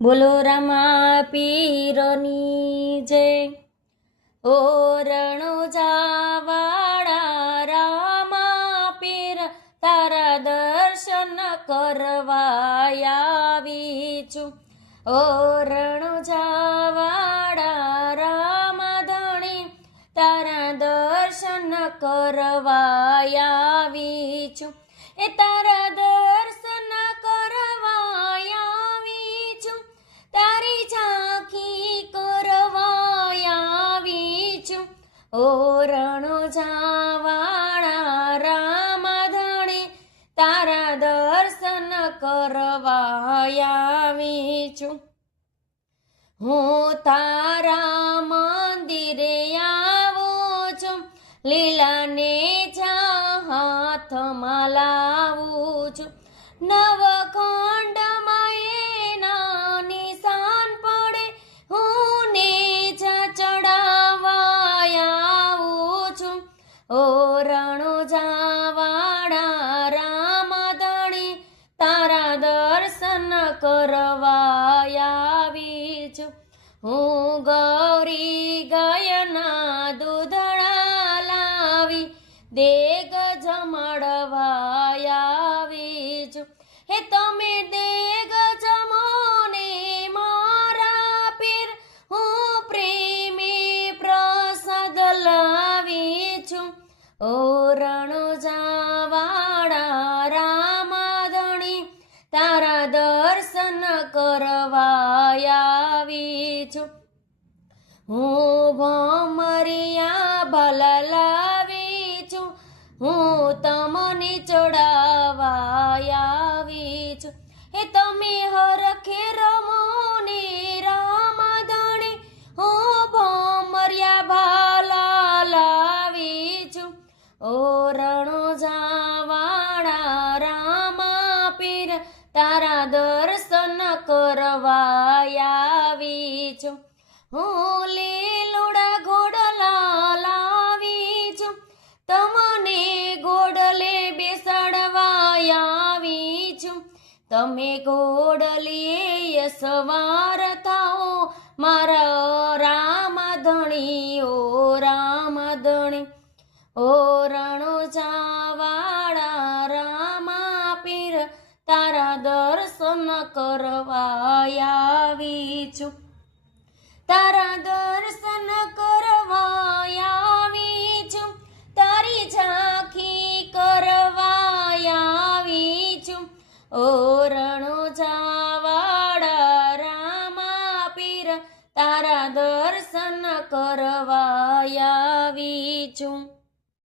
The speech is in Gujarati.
બોલો રામા પીરની જય। ઓ રણુજાવાળા રામા પીર તારા દર્શન કરવા આવી છું। ઓ રણુજાવાળા રામા ધણી તારા દર્શન કરવા આવી છું। એ તારા દર્શન કરવા આવી છું, તારી ઝાંખી કરવા આવી છું। ઓ રણુજાવાળા રામા ધણી તારા દર્શન કરવા આવી છું। હું તારા મંદિરે આવું છું, લીલાને હાથમાં લાવું છું। નવખંડમાં એના નિશાન પડે, હું ને ચડાવવા આવું છું। ઓ રણુજાવાળા રામા ધણી તારા દર્શન કરવા આવી છું। હું ગૌરી ગયના દૂધડા લાવી દેગ જમાડવા આવી છું। હે તમે દેગ જમો ને મારા પીર, હું પ્રેમી પ્રસાદ લાવી છું। ઓ રણુજાવાળા રામા ધણી તારા દર્શન કરવા આવી છું। હું ભમરિયા ભલા લાવી છું, હું તમને ચડાવવા આવી છું। હે તમે હરખે રમો ને રામા ધણી, હું ભમરિયા ભલા લાવી છું। ઓ રણુજાવાળા રામા પીર તારા દર્શન કરવા આવી છું। હું લીલુડા ઘોડલા લાવી છું, તમને ઘોડલે બેસાડવા આવી છું। તમે ઘોડલીએ સવાર થાઓ મારા રામા ધણી, ઓ રામા ધણી। ઓ રણુજાવાળા રામા પીર તારા દર્શન કરવા આવી છું। તારા દર્શન કરવા આવી છું, તારી ઝાંખી કરવા આવી છું। ઓ રણુજાવાળા રામા પીર તારા દર્શન કરવા આવી છું।